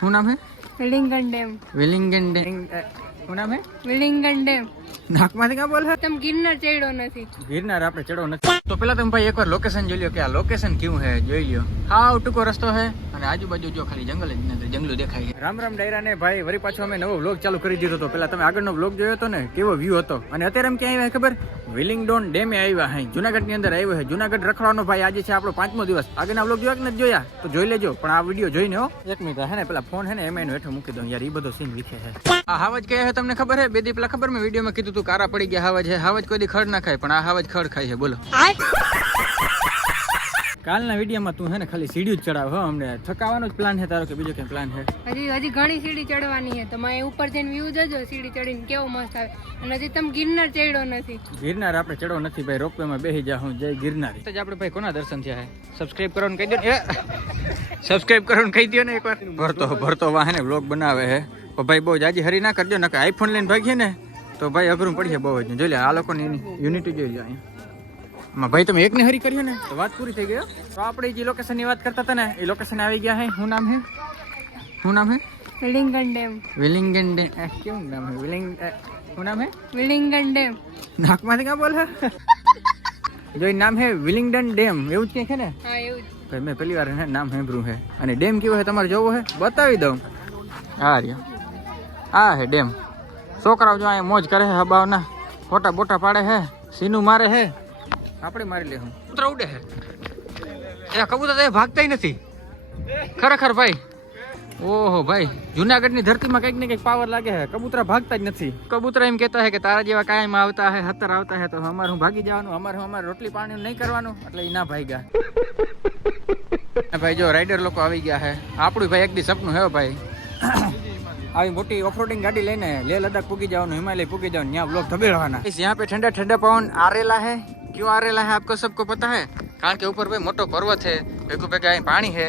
શું નામ છે વિલિંગન ડેમ. વિલિંગન ડેમ શું નામ છે વિલિંગન ડેમ. નાકમાંથી ક્યાં બોલ? તમે ગિરનાર ચડ્યો નથી. ગિરનાર આપણે ચડ્યો નથી. તો પેલા તમે ભાઈ એકવાર લોકેશન જોઈ લ્યો કે આ લોકેશન કેવું છે જોઈ લ્યો. હા ટૂંકો રસ્તો છે અને આજુબાજુ જો ખાલી જંગલ જ નથી જંગલો દેખાય છે. રામ રામ ડાયરા ને ભાઈ વરી પાછો અમે નવો વ્લોગ ચાલુ કરી દીધો હતો. પેલા તમે આગળનો વ્લોગ જોયો હતો ને કેવો વ્યૂ હતો? અને અત્યારે એમ ક્યાં આવ્યા ખબર? વિલિંગડોન ડેમે આવ્યા હે. જુનાગઢની અંદર આવ્યો છે જુનાગઢ રખડવાનો ભાઈ આજે છે આપણો પાંચમો દિવસ. આગળના બ્લોગ જોયા કે નથી જોયા? તો જોઈ લેજો. પણ આ વીડિયો જોઈને હો. એક મિનિટ, હે ને? પેલા ફોન હે ને, એમ એનો હેઠો મૂકી દો યાર એ બધો સીન વિખે છે આ હાવજ કહે છે તમને ખબર હે? બે દી પેલા ખબર મેં વિડીયોમાં કીધું તું કારા પડી ગયા હાવજ હે? હાવજ કોઈ દી ખડ ના ખાય, પણ આ હાવજ ખડ ખાય છે બોલો. કાલના વિડીયોમાં તું હે ને ખાલી સીડી જ ચડાવ હો અમને. થકાવાનો જ પ્લાન છે તારો કે બીજો કઈ પ્લાન છે હજી હજી ઘણી સીડી ચડવાની છે તમે ઉપર જઈને વ્યૂ જોજો સીડી ચડીને કેવો મસ્ત આવે. અને હજી તમે ગિરનાર ચડ્યો નથી. ગિરનાર આપણે ચડવો નથી ભાઈ રોપવેમાં બેસી જા હું જય ગિરનાર. તો જ આપણે ભાઈ કોના દર્શન થયા છે સબસ્ક્રાઇબ કરવાનું કહી દો ને સબસ્ક્રાઇબ કરવાનું કહી દો ને એકવાર. ભરતો ભરતો વાહ ને વ્લોગ બનાવે હે. તો ભાઈ બહુ જાજી હરી ના કરજો ને આઈફોન લઈને ભાગીએ ને તો ભાઈ અઘરું પડીએ બહુ જ. જોઈ લે આ લોકોની યુનિટી જોઈ લો અહીંયા. ભાઈ તમે એકને હરી કર્યો ને? તો વાત પૂરી થઈ ગયો તો આપણે જે લોકેશનની વાત કરતા હતા ને એ લોકેશન આવી ગયા હે. શું નામ હે? શું નામ હે? વિલિંગન ડેમ. વિલિંગન ડેમ કેવું નામ હે? વિલિંગ શું નામ હે? વિલિંગન ડેમ. નાકમાંથી ક્યાં બોલ? જો એ નામ હે વિલિંગડન ડેમ એવું જ કંઈક છે ને? હા એવું ભાઈ મેં પહેલી વાર હે નામ સાંભળ્યું હે. અને ડેમ કેવો હે તમારે જોવો હે? બતાવી દઉં. હા રહ્યો. આ હે ડેમ. છોકરાઓ જો અહીંયા મોજ કરે હે હબાવના. ફોટા બોટા પાડે હે સીનું મારે હે. આપણે મારી લેવું કબૂતર ઉડે એ કબૂતર એ ભાગતા નથી. ખરેખર ભાઈ. ઓહો ભાઈ જુનાગઢની ધરતીમાં કંઈક ને કંઈક પાવર લાગે હે કબૂતરા ભાગતા જ નથી. કબૂતરા એમ કહેતા હે કે તારા જેવા કાયમ આવતા હે હતર આવતા હે તો અમારે હું ભાગી જવાનું અમારે અમારે રોટલી પાણી નહીં કરવાનું એટલે એ ના ભાગ્યા. ભાઈ જો રાઈડર લોકો આવી ગયા હે આપણું ભાઈ એક દી સપનું હે ભાઈ. આવી મોટી ઓફરોડિંગ ગાડી લઈને લેહ લદ્દાખ પૂગી જવાનું હિમાલય પૂગી જવાનું ત્યાં બ્લોક ધબેડવાના. ત્યાં પે ઠંડા ઠંડા પવન આરેલા હે क्यों आ रेला है आपको सबको पता है કારણ કે ઉપર ભાઈ મોટો પર્વત છે ભેગું ભેગા અહીં પાણી છે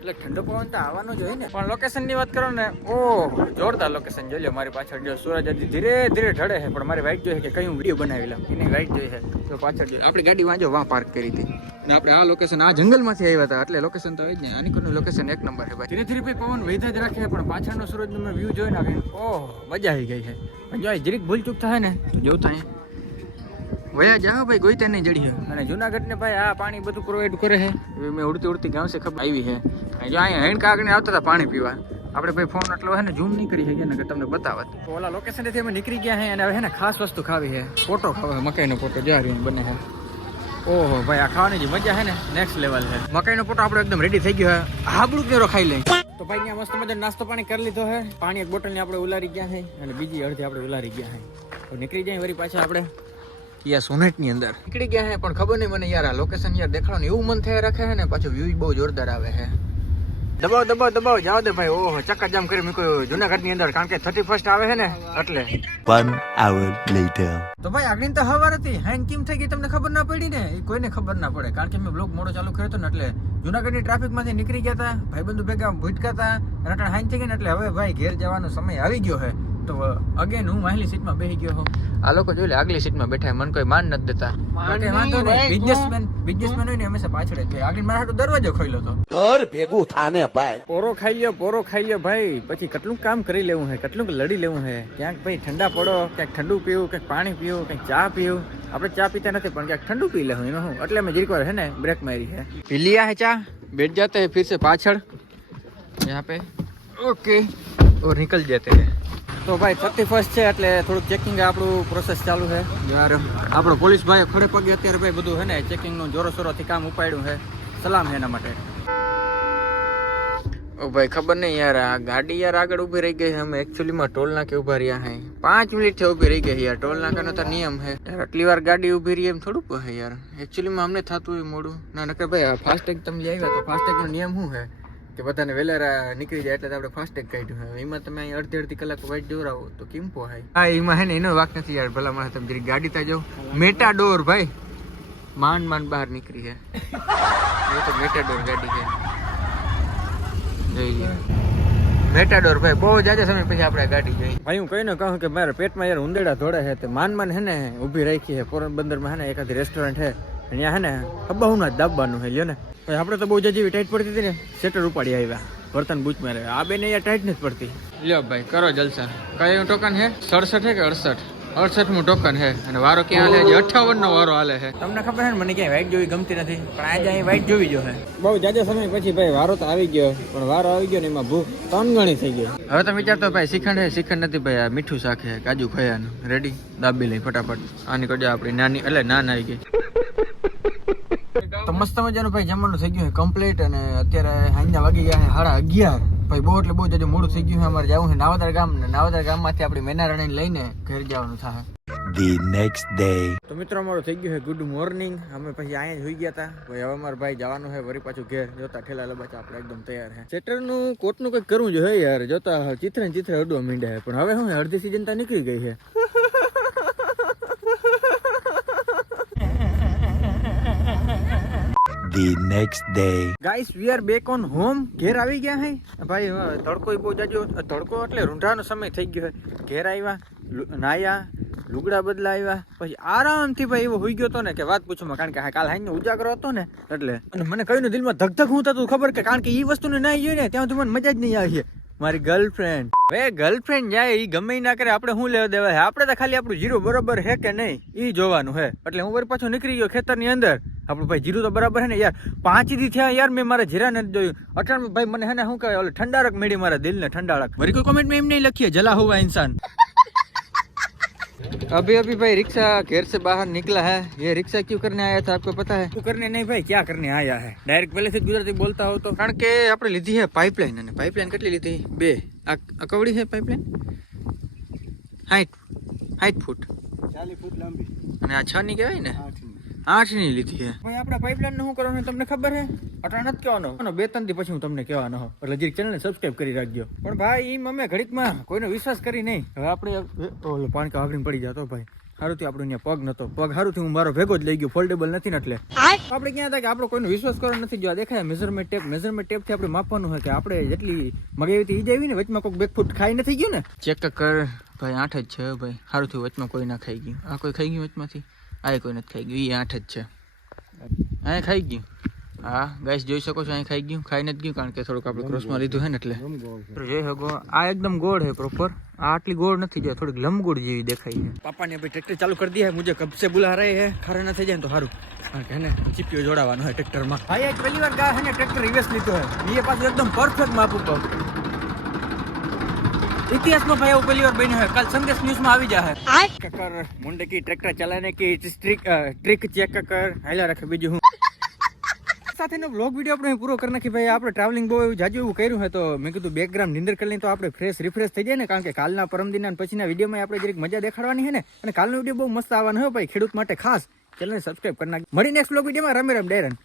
એટલે ઠંડો પવન તો આવવાનો જ હોય ને પણ લોકેશન ની વાત કરો ને ઓહ જોરદાર લોકેશન જોઈ લો મારી પાછળ જો સૂરજ હજી ધીરે ધીરે ઢળે છે પણ મારી વાઈટ જોઈએ કે કયું વિડીયો બનાવી લઉં એની વાઈટ જોઈએ છે તો પાછળ જોઈએ આપણી ગાડી વાંચો વાં પાર્ક કરી હતી ને આપણે આ લોકેશન આ જંગલમાંથી આવ્યા હતા એટલે લોકેશન તો આવી જ ને આની લોકેશન એક નંબર છે ભાઈ ધીરે ધીરે ભાઈ પવન વહેતા જ રાખે પણ પાછળનો સૂરજનો મેં વ્યૂ જોઈને આવીને ઓહ મજા આવી ગઈ છે પણ જો આ જરીક ભૂલ ચૂક થાય ને તો જેવું થાય વયા જાઓ ભાઈ ગોઈતા નહીં જડી અને જુનાગઢ ને ભાઈ આ પાણી બધું પ્રોવાઈડ કરે છે. મેં ઉડતી ઉડતી ગામ છે ખબર આવી છે. જો અહીંયા હેણ કાગને આવતા હતા પાણી પીવા. આપણે ભાઈ ફોન એટલો હે ને ઝૂમ નહીં કરી શકીએ ને તમને બતાવત. તો ઓલા લોકેશનથી અમે નીકળી ગયા છે અને હવે હે ને ખાસ વસ્તુ ખાવી છે. ફોટો ખાવો મકાઈનો પોટો જારી બને છે. ઓહો ભાઈ આ ખાવાની જે મજા છે ને નેક્સ્ટ લેવલ છે. મકાઈનો પોટો આપણો એકદમ રેડી થઈ ગયો છે. હાબડું કેરો ખાઈ લઈ તો ભાઈ અહીંયા મસ્ત મજા નાસ્તો પાણી કરી લીધો છે. પાણી એક બોટલની આપણે ઉલારી ગયા છે અને બીજી અડધી આપણે ઉલારી ગયા છે. તો નીકળી જાય વળી પાછા આપણે. યા સોનેટ અંદર. નીકળી ગયા હે પણ ખબર નહીં મને યાર આ લોકેશન યાર દેખાડવાનું એવું મન થયા રાખે છે ને પાછું વ્યૂ બહુ જોરદાર આવે છે દબાવ દબાવ દબાવ જાવ દે ભાઈ ઓહો ચક્કાજામ કરી મૂક્યો જુનાગઢની અંદર કારણ કે થર્ટી ફર્સ્ટ આવે છે ને એટલે. વન આવર લેટર તો ભાઈ આગળ તો હવાર હતી હાઈન કેમ થઈ ગઈ તમને ખબર ના પડી ને? એ કોઈને ખબર ના પડે કારણ કે મેં બ્લોગ મોડો ચાલુ કર્યો હતો ને એટલે જુનાગઢની ટ્રાફિકમાંથી નીકળી ગયા હતા ભાઈબંધુ ભેગા ભૂટકા હતા રટણ હાઈન થઈ ગઈ ને એટલે હવે ભાઈ ઘેર જવાનો સમય આવી ગયો છે તો અગેન હું માહલી સીટમાં બેસી ગયો હું આ લોકો જોઈ લે આગલી સીટમાં બેઠા મન કોઈ માન નથી દેતા કારણ કે વાંધો નહીં બિઝનેસમેન બિઝનેસમેન હોય ને હંમેશા પાછળ જ હોય આગળ મારા હાટુ દરવાજો ખોલ્યો હતો ઘર ભેગું થાને ભાઈ પોરો ખાઈ લ્યો પોરો ખાઈ લ્યો ભાઈ પછી કેટલું કામ કરી લેવું છે કેટલું લડી લેવું છે ક્યાંક ભાઈ ઠંડા પડો ક્યાંક ઠંડુ પીવું ક્યાંક પાણી પીવું ક્યાંક ચા પીવું આપણે ચા પીતા નથી પણ ક્યાંક ઠંડુ પી લેવું એમાં હું એટલે મેં જીરીક વાર है ना ब्रेक मारी है पी लिया है चा बैठ जाते हैं फिर से पाछड़ यहाँ पे ओके और निकल जाते हैं તો ભાઈ થર્ટી ફર્સ્ટ છે એટલે થોડુંક ચેકિંગ આપણું પ્રોસેસ ચાલુ છે. યાર આપણો પોલીસ ભાઈ ખડે પગે અત્યારે ભાઈ બધું છે ને ચેકિંગનું જોરો સોરોથી કામ ઉપાડ્યું છે. સલામ છે એના માટે. ઓ ભાઈ ખબર નહીં યાર આ ગાડી યાર આગળ ઊભી રહી ગઈ છે. અમે એકચ્યુઅલીમાં ટોલ નાકે ઊભા રહ્યા હે પાંચ મિનિટથી ઊભી રહી ગઈ યાર ટોલ નાકાનો તો નિયમ છે. યાર આટલી વાર ગાડી ઊભી રહી એમ થોડું હે યાર. એકચ્યુઅલીમાં અમને થતું હોય મોડું. ના નકર ભાઈ આ ફાસ્ટેગ તમે લઈ આવ્યા તો ફાસ્ટેગનો નિયમ શું છે? કે બધાને વેલેરા નીકળી જાય એટલે તો આપણે ફાસ્ટેગ કાઢ્યું હોય. એમાં તમે અહીં અડધી અડધી કલાક વાઇટ જોરાવો તો કેમ પોહાય હા એમાં હે ને એનો વાક નથી યાર ભલા માણસ તમે જરી ગાડી તા જાઓ. મેટાડોર ભાઈ. માંડ માંડ બહાર નીકળી છે એ તો મેટાડોર ગાડી છે જોઈ ગયા મેટાડોર ભાઈ બહુ જાજા સમય પછી આપણે ગાડી જોઈ. ભાઈ હું કહીને કહું કે મારા પેટમાં યાર ઉંદેડા ધોળે છે તે માન માન હે ને ઊભી રાખી છે પોરબંદરમાં હે ને એકાદી રેસ્ટોરન્ટ છે અહીંયા હે ને હબ્બાહુના જ દાબવાનું છે લ્યો ને. ભાઈ આપણે તો બહુ જેવી ટાઈટ પડતી હતી ને સેટર ઉપાડી આવ્યા વર્તન બૂચ મારે. આ બેને અહીંયા ટાઈટ નથી પડતી. લ્યો ભાઈ કરો જલસા. કયું ટોકન હે? સડસઠ હે કે અડસઠ? અડસઠમું ટોકન હે. અને વારો ક્યાં હાલે? છે અઠાવન નો વારો હાલે છે તમને ખબર છે ને મને ક્યાંય વાઇટ જોવી ગમતી નથી પણ આજે અહીં વાઇટ જોવી જો હે. બહુ જાજો સમય પછી ભાઈ વારો તો આવી ગયો પણ વારો આવી ગયો ને એમાં ભૂખ ત્રણ ગણી થઈ ગઈ. હવે તમે વિચારતો ભાઈ શ્રીખંડ હે? શ્રીખંડ નથી ભાઈ આ મીઠું શાક હે કાજુ ખયાનું. રેડી દાબી લઈ ફટાફટ. આની કજા આપણી નાની એટલે નાન આવી ગઈ. તો મસ્ત મજાનું ભાઈ જમવાનું થઈ ગયું છે કમ્પ્લીટ અને અત્યારે સાંજના વાગી ગયા છે સાડા અગિયાર. ભાઈ બહુ એટલે બહુ જ મોડું થઈ ગયું છે. અમારે જવું છે નાવદર ગામ ને નાવદર ગામમાંથી આપણી મેનારાણી લઈને ઘર જવાનું થાય. The next day. તો મિત્રો અમારું થઈ ગયું છે ગુડ મોર્નિંગ અમે પછી અહીંયા જ હોઈ ગયા હતા. ભાઈ હવે અમારા ભાઈ જવાનું છે વળી પાછું ઘેર. જોતા ઠેલા લબાચા આપણે એકદમ તૈયાર છે. સેટરનું કોટનું કંઈક કરવું જોઈએ યાર. જોતા ચિત્ર ચિત્ર અડવા માંડ્યા પણ હવે હું અડધી સિઝન તો નીકળી ગઈ છે. The next day. Guys we are back on home ઘેર આવી ગયા હે? ભાઈ તડકો બહુ જાજો. તડકો એટલે રૂંઢાનો સમય થઈ ગયો ઘેર આવ્યા નાયા નાહ્યા લુગડા બદલાવ્યા. પછી આરામથી ભાઈ એવો હોઈ ગયો હતો ને કે વાત પૂછો કારણ કે હા કાલ હાઈનો ઉજાગરો હતો ને એટલે અને મને કયું દિલમાં ધક ધક હું થતું ખબર કે કારણ કે એ વસ્તુને ના જોઈ ને ત્યાં સુધી મને મજા જ નહીં આવી. મારી ગર્લફ્રેન્ડ હવે ગર્લફ્રેન્ડ જાય એ ગમે ના કરે આપણે શું લેવા દેવા હે? આપણે તો ખાલી આપણું જીરો બરોબર હે કે નહીં? એ જોવાનું હે. એટલે હું વળી પાછો નીકળી ગયો ખેતરની અંદર. આપણું ભાઈ જીરું તો બરાબર હે ને યાર પાંચ દી થયા યાર મેં મારા જીરા નથી જોયું અટાણ ભાઈ મને હે ને શું કહેવાય ઓલે ઠંડારક મેળી મારા દિલને ઠંડારક વળી કોઈ કોમેન્ટ में એમ नहीं लखी है जला हुआ इंसान अभी अभी भाई रिक्शा घर से बाहर निकला है ये रिक्शा क्यों करने आया था आपको पता है क्यों करने नहीं भाई क्या करने आया है डायरेक्ट पहले से ગુજરાતી બોલતા હો તો કારણ કે આપણે લીધી છે પાઇપલાઇન અને પાઇપલાઇન કેટલી લીધી બે આ આ કવડી છે પાઇપલાઇન હાઈટ હાઈટ ફૂટ ચાલીસ ફૂટ લાંબી અને આ છ ની કહેવાય ને આઠની. આઠની લીધી છે. ભાઈ આપણે પાઇપલાઇનનું શું કરવાનું તમને ખબર છે? અટાણ નથી કહેવાનો. બે ત્રણથી પછી હું તમને કહેવાનો હો એટલે જે ચેનલ સબસ્ક્રાઇબ કરી રાખજો. પણ ભાઈ એમ અમે ઘડીકમાં કોઈનો વિશ્વાસ કરી નહીં. હવે આપણે ઓલો પાણી કાગડી પડી જતો ભાઈ. સારું થી આપણું અહીંયા પગ નતો. પગ સારું થી હું મારો ભેગો જ લઈ ગયો. ફોલ્ડેબલ નથી ને એટલે. આપણે ક્યાં હતા કે આપણો કોઈનો વિશ્વાસ કરવાનો નથી? જો આ દેખાય મેઝરમેન્ટ ટેપ મેઝરમેન્ટ ટેપથી આપણે માપવાનું હોય કે આપણે જેટલી મગાવી હતી ઈજ આવી ને વચમાં કોઈ બે ફૂટ ખાઈ નથી ગયું ને? ચેક કર. ભાઈ આઠ જ છે ભાઈ. સારું થયું વચમાં કોઈ ના ખાઈ ગયું. આ કોઈ ખાઈ ગયું વચમાંથી? આ કોઈ નથી ખાઈ ગયું એ આઠ જ છે. અહીંયા ખાઈ ગયું. હા ગાઈસ જોઈ શકો છો અહીં ખાઈ ગયું ખાઈ નથી ગયું કારણ કે થોડુંક આપણે ક્રોસમાં લીધું છે ને એટલે. જોઈ શકો આ એકદમ ગોળ છે પ્રોપર આ આટલી ગોળ નથી જો થોડીક લંબગોળ જેવી દેખાય છે. પાપાને ભાઈ ટ્રેક્ટર ચાલુ કરી દીધા મુજે કબસે બુલા રહે હે ખરે ના થઈ જાય ને તો સારું કારણ કે હે ને ચીપીઓ જોડાવાનો હોય ટ્રેક્ટરમાં ભાઈ એક પહેલી વાર ગા હે ને ટ્રેક્ટર રિવર્સ લીધો હે. એ પાછું એકદમ પરફેક્ટ માપ ઉપર. ઇતિહાસમાં ભાઈ એવું પહેલી વાર બન્યું કાલ સંદેશ ન્યૂઝમાં આવી જાય કકર મુંડે કી ટ્રેક્ટર ચલાને કી ટ્રિક ટ્રિક ચેક કર. હાલા રાખે બીજું હું. સાથેનો બ્લોગ વીડિયો આપણે પૂરો કરી નાખી ભાઈ. આપણે ટ્રાવેલિંગ બહુ એવું જાજુ એવું કર્યું હોય તો મેં કીધું બેકગ્રાઉન્ડ નિંદર કરી લઈએ તો આપણે ફ્રેશ રિફ્રેશ થઈ જાય ને. કારણ કે કાલના પરમદિના પછીના વિડીયોમાં આપણે જરીક મજા દેખાડવાની હે ને. અને કાલનો વીડિયો બહુ મસ્ત આવવાનો હોય ભાઈ. ખેડૂત માટે ખાસ. ચેનલને સબસ્ક્રાઈબ કરી નાખી મળી નેક્સ્ટ બ્લોગ વિડીયોમાં રમે રમ ડેરન